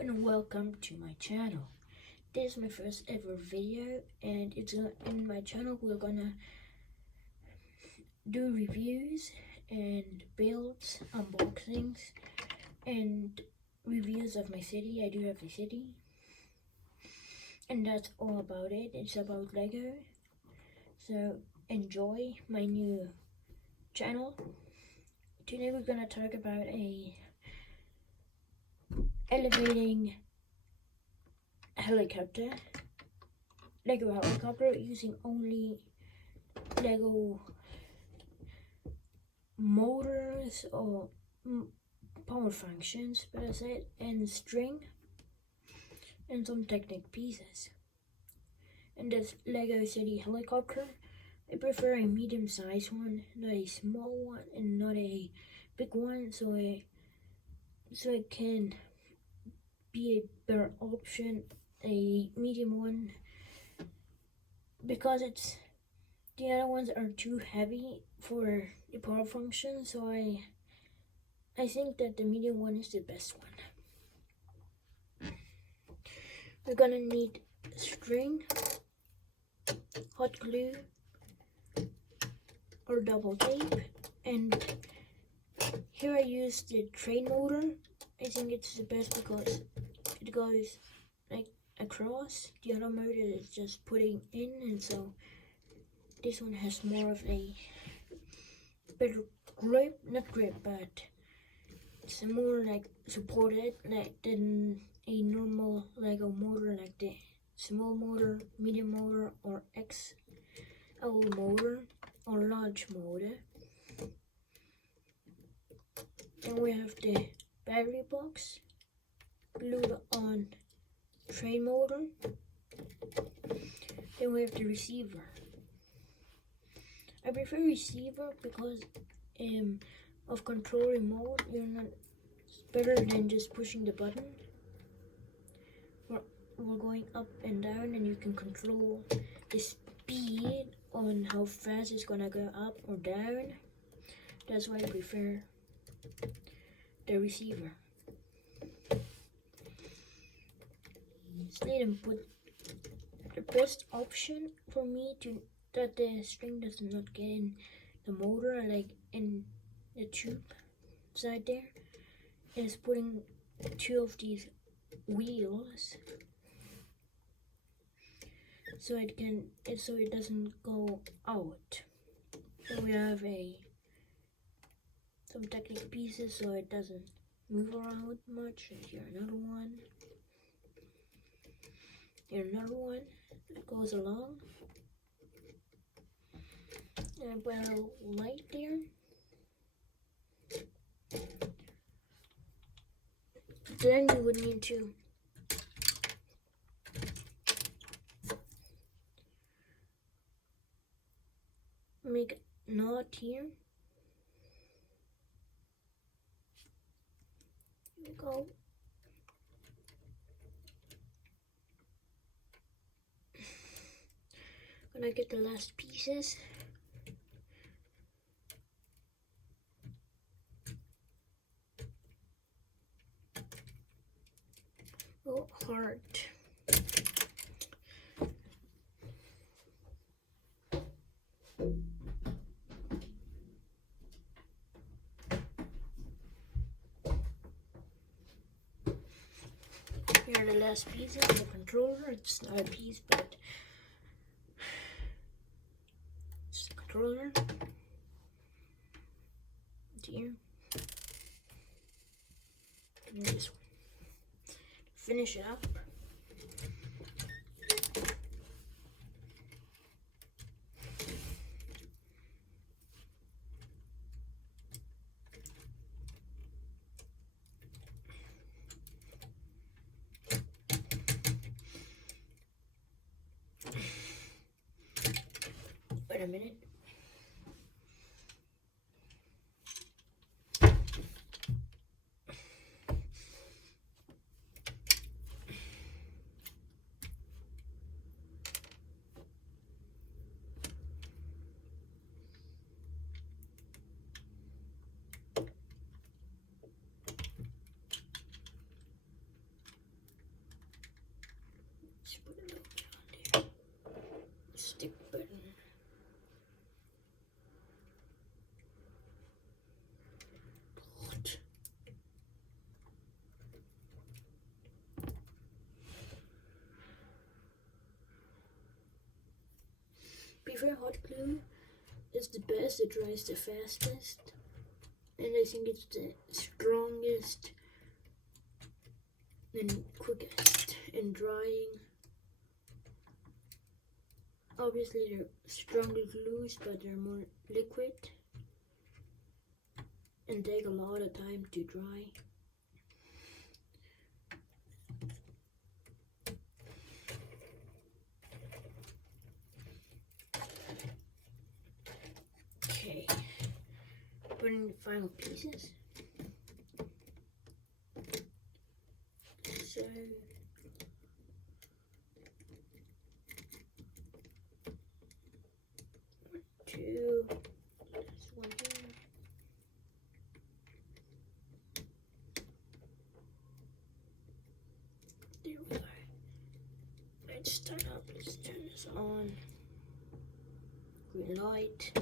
and welcome to my channel. This is my first ever video and it's in my channel. We're gonna do reviews and builds, unboxings, and reviews of my city. I do have a city, and that's all about it. It's about Lego. So enjoy my new channel. Today we're gonna talk about a elevating helicopter, Lego helicopter, using only Lego motors or power functions, but I said, and string and some Technic pieces. And this Lego City helicopter, I prefer a medium-sized one, not a small one and not a big one, so it can be a better option, a medium one, because the other ones are too heavy for the power function, so I think that the medium one is the best one. We're gonna need string, hot glue, or double tape, and here I use the train motor. I think it's the best because it goes like across. The other motor is just putting in, and so this one has more of a better grip, not grip, but it's more like supported than a normal Lego motor, like the small motor, medium motor, or XL motor, or large motor. Then we have the battery box glued on train motor. Then we have the receiver. I prefer receiver because of control remote, it's better than just pushing the button. We're going up and down, and you can control the speed on how fast it's gonna go up or down. That's why I prefer the receiver. So then put the best option for me that the string does not get in the motor, like in the tube side there, is putting two of these wheels so it doesn't go out. So we have some Technic pieces so it doesn't move around much. And here another one. Here another one that goes along. And I put a little light there. Then you would need to make a knot here. Here we go. Gonna get the last pieces. Oh, heart. Here are the last pieces. The controller. It's not a piece, but it's the controller. Here. And this one. Finish it up. Wait a minute. Let's put a little bit on there. Stick button. Prefer hot glue is the best, it dries the fastest, and I think it's the strongest and quickest in drying. Obviously they're stronger glues, but they're more liquid and take a lot of time to dry. Okay, putting the final pieces. So two, there's one here. There we are. Let's start up. Let's turn this on. Green light.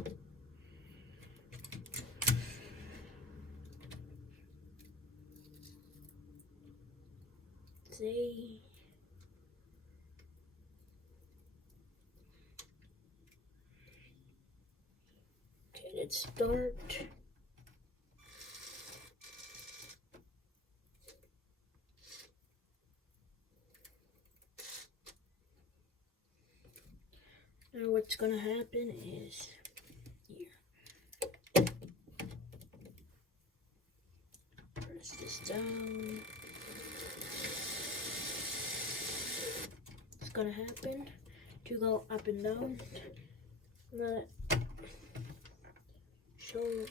See. Okay, let's start. Now what's gonna happen is here. Press this down. What's gonna happen to go up and down? I'm gonna show you.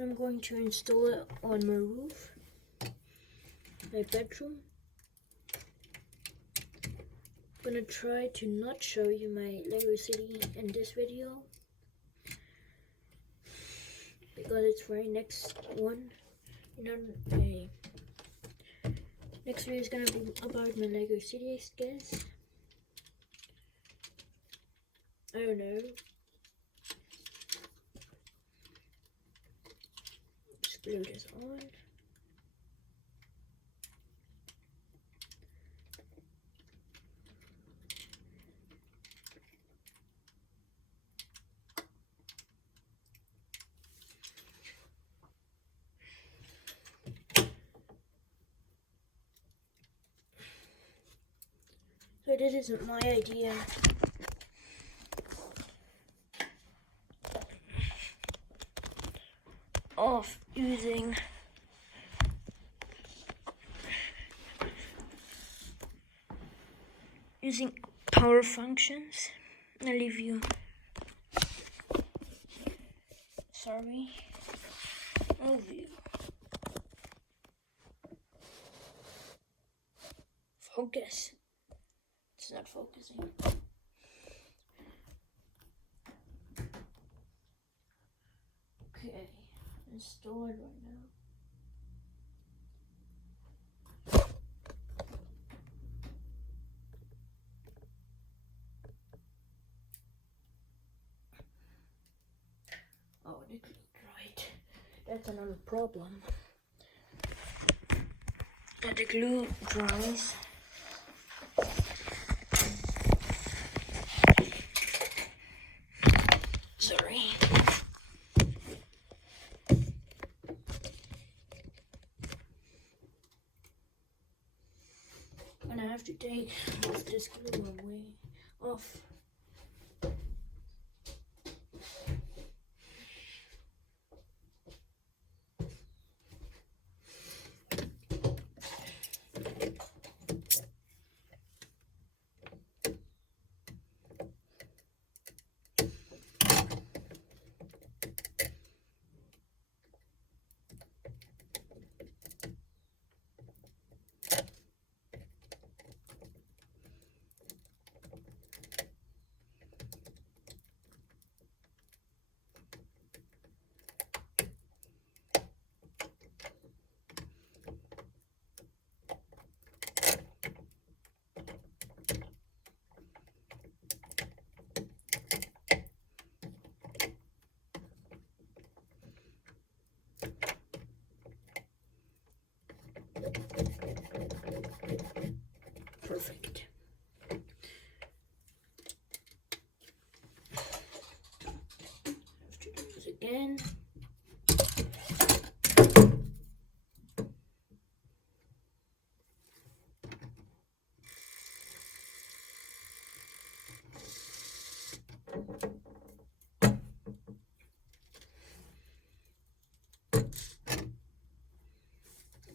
I'm going to install it on my roof. My bedroom. I'm gonna try to not show you my Lego City in this video because it's my next one. My next video is gonna be about my Lego City, I guess. I don't know. Just glue this on. So this isn't my idea. Of using power functions. I'll leave you. Sorry. Overview. Focus. It's not focusing. Okay, install it right now. Oh, it looked right. That's another problem. That the glue dries. Sorry. And I have to take this glue away off. again.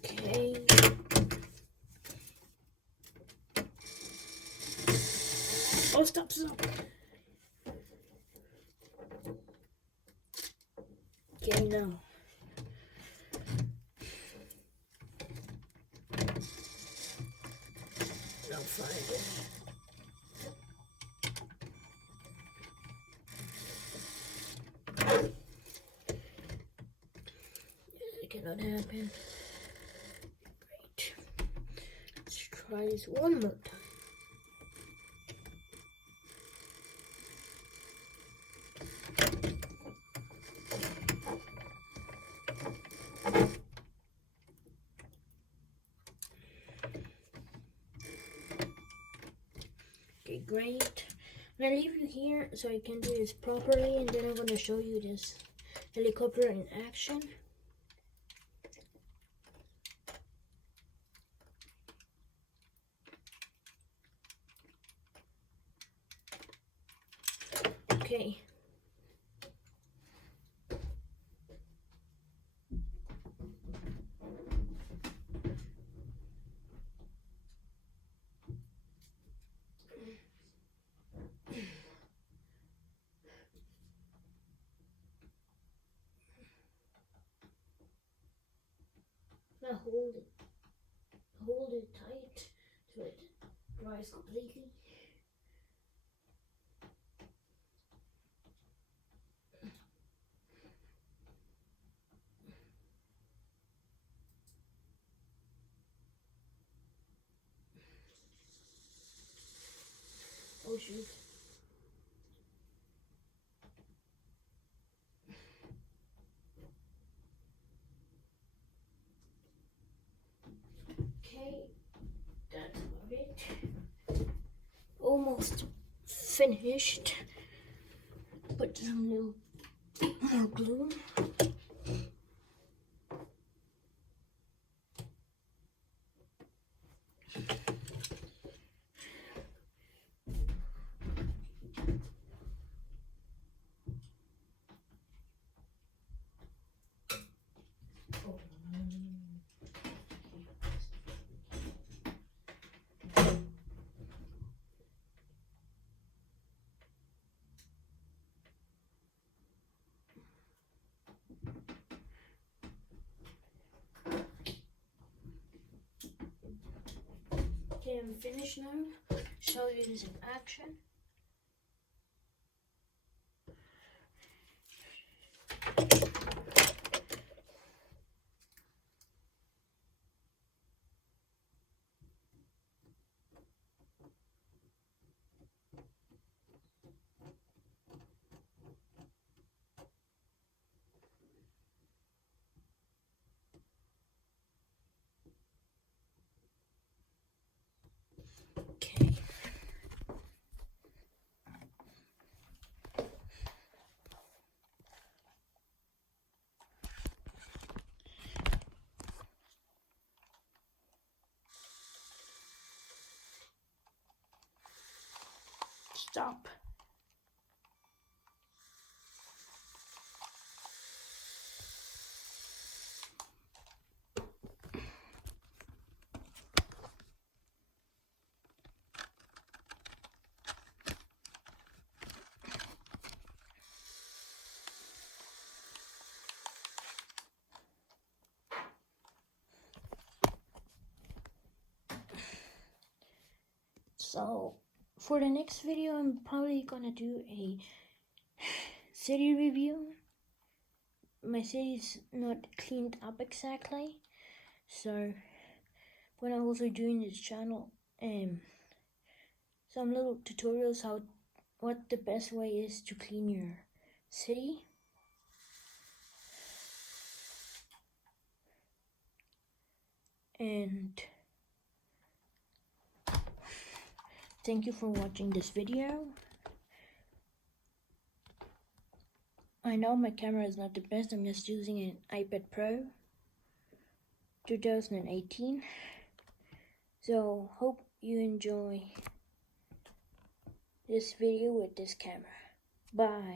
Okay. Oh, stop. Okay, now. Now find it. It cannot happen. Great. Let's try this one more time. Okay, great. I'm gonna leave you here so I can do this properly, and then I'm gonna show you this helicopter in action. Okay. Now hold it tight so it dries completely. Oh shoot. Okay, that's about it. Almost finished. Put some little more glue. Okay, I'm finished now. Show you this in action. Okay. Stop. So for the next video, I'm probably gonna do a city review. My city's not cleaned up exactly, so I'm gonna also do in this channel some little tutorials what the best way is to clean your city. And thank you for watching this video. I know my camera is not the best. I'm just using an iPad Pro 2018. So hope you enjoy this video with this camera. Bye.